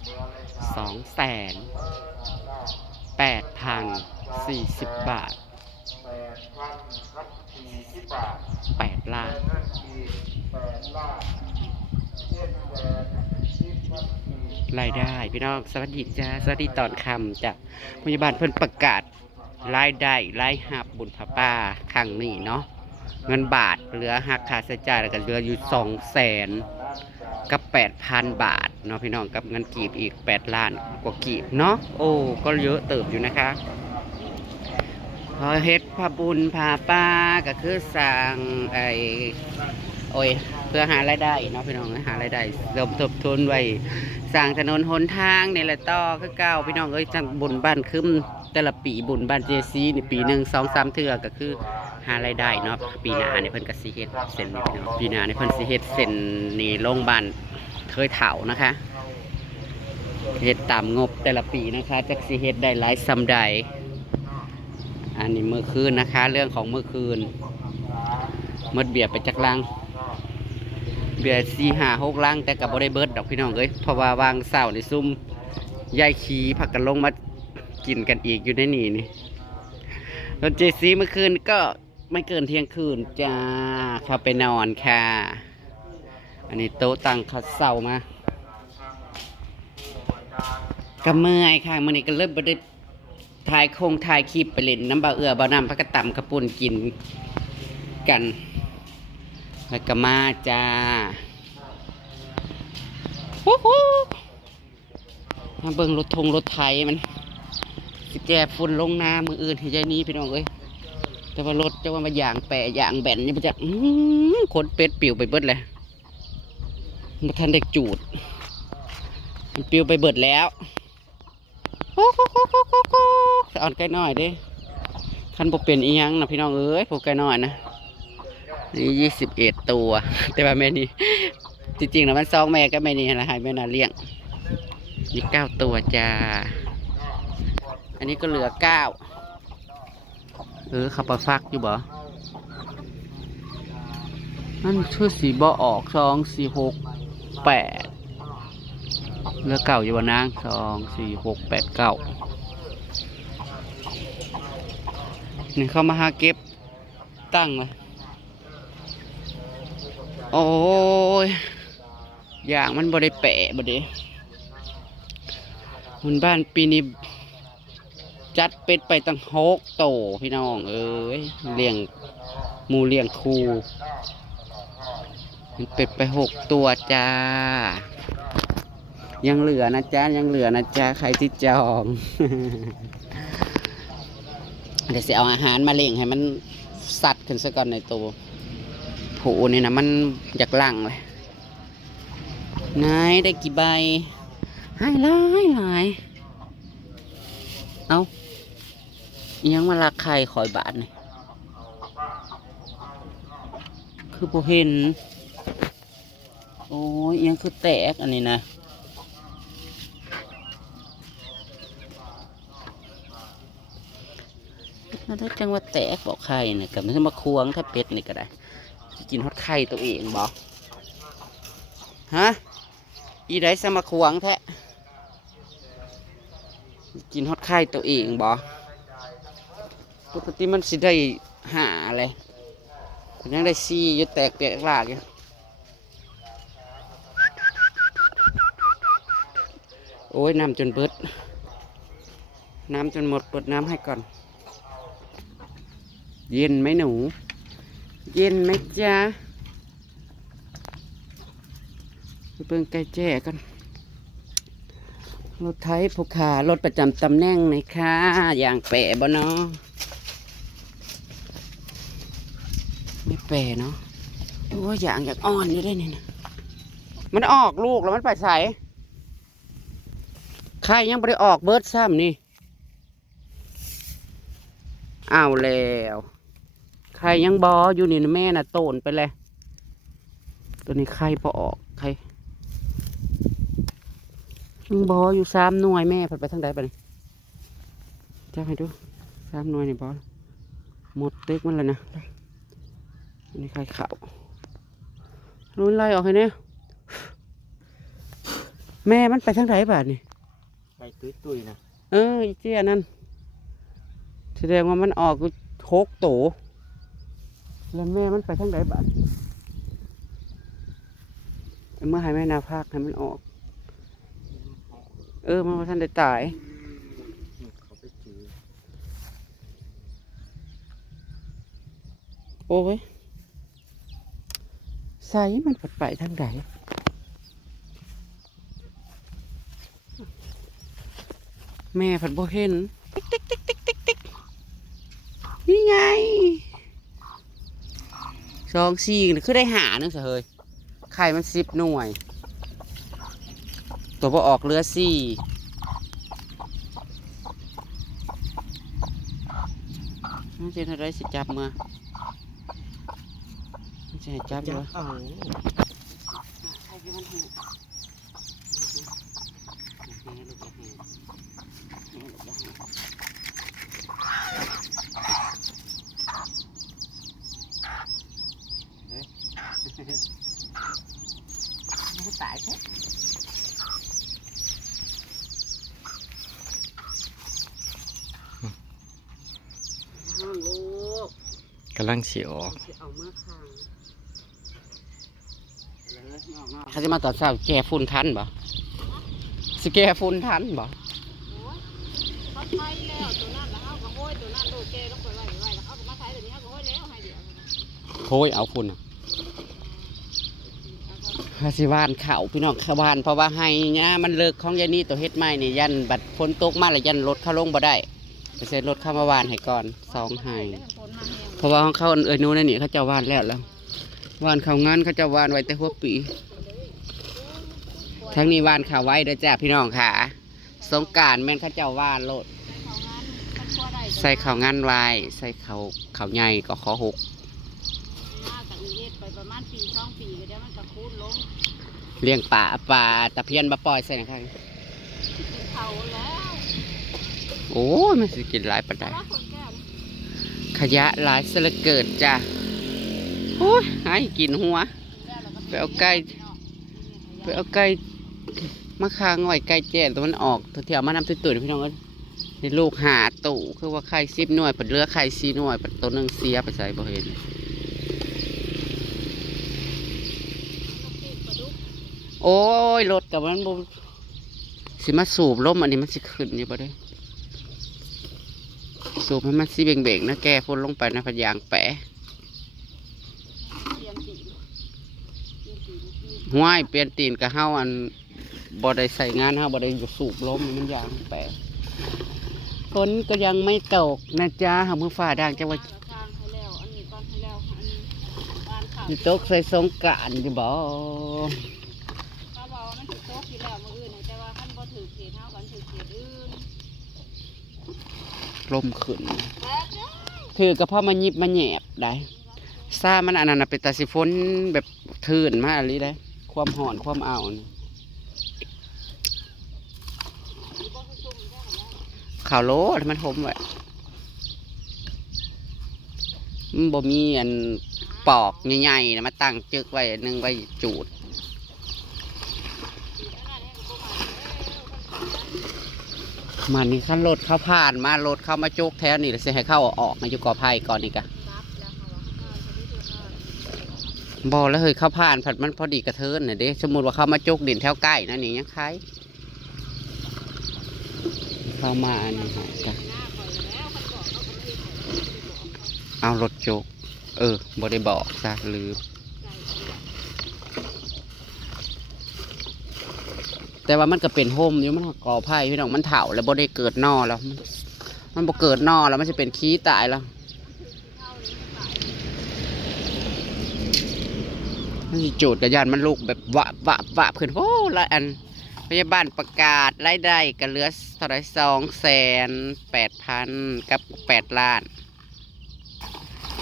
2,840 บาท8 ล้านรายได้พี่น้องสวัสดีจ้าสวัสดีตอนค่ำจากพยาบาลเพิ่นประกาศรายได้รายหับบุญพระป่าครั้งนี้เนาะเงินบาทเหลือหักค่าใช้จ่ายแล้วก็เหลืออยู่200,000กับ8,000 บาทเนาะพี่น้องกับเงินกีบอีก8 ล้านกว่ากีบเนาะโอ้ก็เยอะเติบอยู่นะคะพอเฮ็ดพระบุญพาป้าก็คือสั่งโอ้ยเพื่อหารายได้เนาะพี่น้องหารายได้เริ่มทบทุนไว้สร้างถนนหนทางนี่แหละต่อคือเก่าพี่น้องจังบุญบ้านคึมแต่ละปีบุญบ้านเจซีนี่ปีหนึ่ง2-3 เทื่อก็คือหารายได้เนาะปีหน้าเนี่ยเพิ่นก็สิเฮ็ดเส้นนี้พี่น้องปีหน้าเนี่ยเพิ่นสิเฮ็ดเส้นนี่โรงพยาบาลเคยเฒ่านะคะเฮ็ดตามงบแต่ละปีนะคะจักสิเฮ็ดได้หลายซำใดอันนี้เมื่อคืนนะคะเรื่องของเมื่อคืนหมดเบียร์ไปจักลังเบียร์4-5-6 ลังแต่กับบ่ได้เบิดดอกพี่น้องเพราะว่าวางเสาในซุ่มยายขี้ผักกันลงมากินกันอีกอยู่ในนี่รถเจซีเมื่อคืนก็ไม่เกินเที่ยงคืนจ้าเข้าไปนอนค่ะอันนี้โต๊ะตั้งเขาเสามาก็เมื่อยค่ะมื้อนี้ก็เริ่มบ่ได้ถ่ายคลิปไปเล่นน้ำบ่เอื้อบ่น้ำพักกระต่ำกระปุ่นกินกันแล้วก็มาจ้าฮู้ฮู้มาเบิ่งรถไถมันสิแก่ฝุ่นลงน้ำมืออื่นให้ใจนี้พี่น้องแต่ว่ารถจะว่ามาอย่างแปะอย่างแบนนี่มันจะขนเป็ดปิวไปเบิดเลยมันทันได้จูดมันปิวไปเบิดแล้วอ่อนใกล้น้อยดิคันพวกเป็นอีหยังนะพี่น้องพวกใกล้น้อยนะนี่21 ตัวแต่ว่าแม่นี่จริงๆนะมัน2 แม่ก็แม่นี่นะให้แม่น่าเลี้ยงนี่9 ตัวจ้าอันนี้ก็เหลือ9ขับปลาฟักอยู่บ่นั่นชื่อสีบ่ออก2-4-6-8เหลือ9อยู่บ่นาง2-4-6-8-9นี่เข้ามาหาเก็บตั้งเลยโอ้ยอย่างมันบ่ได้แปะบ่ได้มันบ้านปีนี้จัดเป็ดไปตั้ง6 โตพี่น้องเลี้ยงหมูเลี้ยงคูมันเป็ดไป6 ตัวจ้ายังเหลือนะจ้าใครที่จอง เดี๋ยวสิเอาอาหารมาเลี้ยงให้มันสัตว์ขึ้นซะก่อนในตัวผูนี่นะมันอยากลั่งเลยนายได้กี่ใบให้หลายเอายังมาลักไข่คอยบาทนี่คือพอเห็นโอ้ยยังคือแตกอันนี้นะถ้าจังว่าแตกบอกไข่เนี่ยกับมันจะมาควงถ้าเป็ดนี่ก็ได้จะกินฮอดไข่ตัวเองบอกฮะอีไดสมาควงแท้กินฮอดไข่ตัวเองบอกปกติมันสิได้หาอะไรยังได้ซี่อยู่แตกเปียกลากอยู่โอ้ยน้ำจนเบิดน้ำจนหมดเปิดน้ำให้ก่อนเย็นไหมหนูเย็นไหมจ๊ะไปเบิ่งไก่แจ้กันรถไถผู้ขารถประจำตำแหน่งไหนคะอย่างแปะบ่เนาะไม่แปะเนาะโอ้ยอยากอ่อนอยู่ได้เนี่ยนะมันออกลูกแล้วมันไปใส่ไข่ยังไม่ได้ออกเบิร์ดซ้ำนี่อ้าวแล้วไข่ยังบออยู่นี่นะแม่น่ะโตนไปเลยตัวนี้ไข่พอออกไข่ยังบออยู่3 หน่วยแม่ผัดไปทางใดไปนี่จะให้ดู3 หน่วยนี่บอหมดเต็กมันเลยนะอันนี้ไข่ขาวรุนไล่ออกให้เนี่ย แม่มันไปทางไหนบาดนี่ ไปตุ้ยๆนะ อีเจ้านั่นแสดงว่ามันออกโคกโตแล้วแม่มันไปทางไหนบาดเมื่อให้แม่นาภาคให้มันออกมันว่าท่านได้ตายเขาไปจือ โอ้ยใส่มันผัดไปทางไหนแม่ผัดโบเห็นติ๊กติ๊กติ๊กติ๊กติ๊กติ๊กนี่ไง2 4คือได้หานึงสิเฮ้ยไข่มัน10 หน่วยตัวพอออกเรือ4น่าจะอะไรสิจับมาน่าจะจับเลยใครที่มันหูตายแค่ลูก กำลังเสียออก เอาเมื่อค่ะเขาจะมาตอนเช้าแก่ฝุ่นทันบ่สิแก่ฝุ่นทันบ่เขาใช้แล้วตัวนั้นแล้วเขาก็โห้ยตัวนั้นโดดเจลงไปไว้แล้วเขาก็มาใช้ตัวนี้เขาก็โห้ยแล้วให้เดียว โอยเอาฝุ่นข้าสิวานเขาพี่น้องข้าวานเพราะว่าให้เนี่ยมันเลิกของยานี่ตัวเฮ็ดไม้นี่ยันบัดฝนตกมาแล้วยันรถเข้าลงบ่ได้ไปเซ็นรถเข้ามาวานให้ก่อน2 ให้เพราะว่าของเขานู้นนี่เขาจะวานแล้ววานเขางั้นเขาจะวานไว้แต่หัวปีทั้งนี้วานข่าวไว้เด้อจ้าพี่น้องค่ะสงกรานต์แม่นเขาจะวานโลดใส่เขางั้นไว้ใส่เขาใหญ่ก็ขอ6ไปประมาณปี2 ปีก็เดี๋ยวมันก็คูณลง เลี้ยงปลาตะเพียนมาปล่อยใส่นะครับ กินเขาแล้ว โอ้ยมันสิกินหลายปานใดขยะหลายเสยเหลือเกินจ้ะโอ้ยให้กินหัวไปเอาไก่มาค้างไว้ไก่แจ้ตัวมันออกตัวเที่ยวมานำตื่นพี่น้องเอ้ยในลูกหาตู่คือว่าไข่10 หน่วยปัดเลือไข่4 หน่วยปัดตัวนึงเสียไปใส่บ่เห็นโอ้ยรถกับมันบ่สิมาสูบลมอันนี้มันสิขึ้นอยู่บ่ได้สูบให้มันสิเบ่งๆนะแก้ฝนลงไปนะพยางแปะห้วยเปลี่ยนตีนกับเฮาอันบ่ได้ใส่งานเฮาบ่ได้อยู่สูบลมมันยางแปะฝนก็ยังไม่ตกนะจ๊ะหามือฟ้าด่างจังว่าสิตกใส่สงกรานต์อยู่บ่ลมขึ้นถือกระเพาะมันยิบมันแหยบได้ซ่ามันอันนั้นเป็นตาสิฝนแบบทื่นมากเลยได้ความห่อนความเอาข่าวโลดมันหมไว้มันบ่มีอันปอกใหญ่ๆนะมาตั้งจึกไว้นึงไว้จูดมันนี่ขั้นรถเข้าผ่านมารถเข้ามาโจกแถวนี่จะให้เข้าออกมาอยู่กอไผ่ก่อนนี่กะบอแล้วเฮ้ยเข้าผ่านผัดมันพอดีกระเทินน่ะเด้สมมติว่าเข้ามาโจกดินแถวใกล้นั่นนี่ยังคล้ายเข้ามาอันนี้กะเอารถโจกบ่ได้บอกซะลืมแต่ว่ามันก็เป็นโฮมอยู่มันก่อไผ่พี่น้องมันเถาแล้วบ่ได้เกิดนอแล้วมันบ่เกิดนอแล้วมันจะเป็นขี้ตายแล้วมันสิโจดกระยานมันลูกแบบวะเพื่อนโอ้ละอันพยาบาลประกาศรายได้ก็เหลือเท่าไร280,000กับ8 ล้าน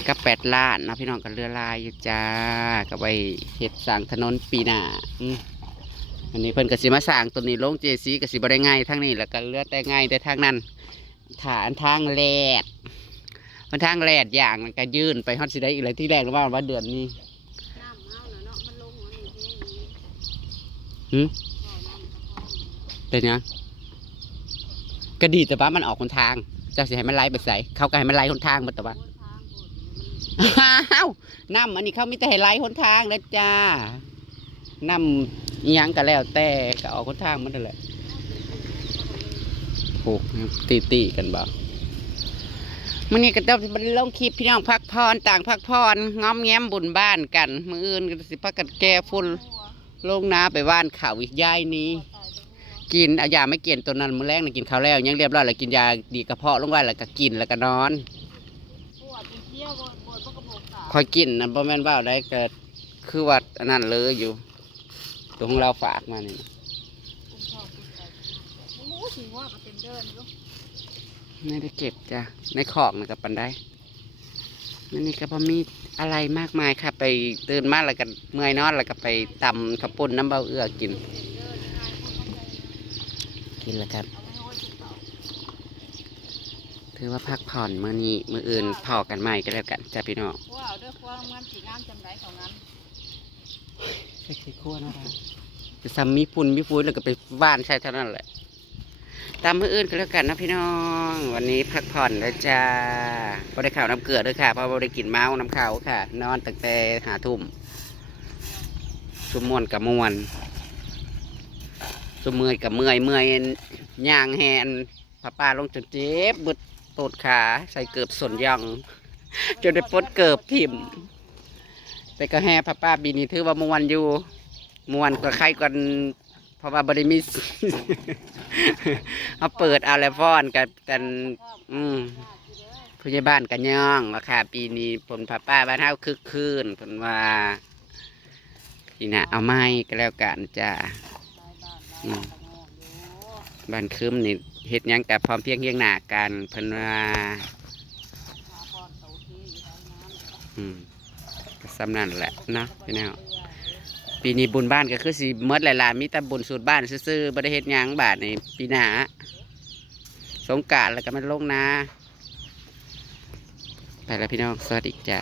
กับ8 ล้านนะพี่น้องก็เหลือลายอยู่จ้าก็ไปเฮ็ดสร้างถนนปีหน้าอันนี้เพิ่นกสิมาสร้างตัวนี้ลงเจซีกสิบ่ได้ง่ายทั้งนี้แล้วก็เลือแต่ง่ายแต่ทางนั้นฐานทางแลดมันทางแลดอย่างมันก็ยื่นไปฮอดสิได้อีกเลยที่แรกหรือว่าเดือนนี้ เป็นยังก็ดีแต่ว่ามันออกคนทางเจ้าสิให้มันไล่ไปใส่เขาก็ให้มันไล่คนทางหมดแต่ว่า อ้าวน้ำอันนี้เขามีแต่ให้ไล่คนทางนะจ้าน้ำอิหยังก็แล้วแต่ก็ออกคนทางมันนั่นแหละถูกตีกันบ่มันนี่ก็ต้องมันลงคลิปพี่น้องพักพรต่างพักพรงอมแง้มบุญบ้านกันมืออื่นก็สิพักกันแก้ฝุ่นลงน้าไปว่านข่าวอีกย่ายนี้ กินเอายาไม่กินตัวนั้นมื้อแรกน่ะกินข้าวแล้วยังเรียบร้อยแล้วกินยาดีกระเพาะลงไว้แล้วก็กินแล้วก็นอนคอยกินนะบ่แม่นว่าได้เกิดคือว่าอันนั้นเลยอยู่ตัวของเราฝากมานี่ไม่ได้เก็บจ้ะในของนะกับปันได้นี่ก็พอมีอะไรมากมายค่ะไปตื่นมาแล้วก็เมื่อยนอนแล้วก็ไปตำข้าวปุ้นน้ำเบาเอื้อกินแล้วครับถือว่าพักผ่อนมื้อนี้มื้ออื่นพอกันใหม่ก็แล้วกันจ้าพี่น้องว้าวด้วยความงามสีงามจำได้ของนั้น ใช่ขี้ขั้วนะครับจะซ้ำมีฝุ่นมีฟุ้ยแล้วก็ไปว่านใช่เท่านั้นแหละตามมื้ออื่นก็แล้วกันนะพี่น้องวันนี้พักผ่อนแล้วจ้าบ่ได้ข่าวน้ำเกลือด้วยค่ะเพราะบ่ได้กินเมาน้ำข้าวค่ะ นอนตั้งแต่5 ทุ่มม่วนกับม่วนเมื่อยกับเมื่อยย่างแหนป้าลงจนเจ็บบึดโตดขาใส่เกือบส่วนย่องจนได้ปลดเกือบพิมพ์แต่ก็แห่ป้าปีนี้ถือว่ามวนอยู่มวนกว่าใครกันเพราะว่าบริมิส เขาเปิดอาร์เลฟอนกันผู้ใหญ่บ้านกันย่องว่าค่ะปีนี้ผลป้าบ้านเฮาคึกคืนผลว่าพี่น่ะเอาไม้ก็แล้วกันจ้าบ้านคืมนี่เฮ็ดหยังกับพร้อมเพียงเฮียงหน้ากันเพิ่นว่าก็สำนั่นแหละเนาะพี่น้องปีนี้บุญบ้านก็คือสิเมดหลายๆมีแต่บุญสูตรบ้านซื่อๆบ่ได้เฮ็ดหยังบาดในปีหน้าสงกรานต์แล้วก็มันลงนาไปแล้วพี่น้องสวัสดีจ้า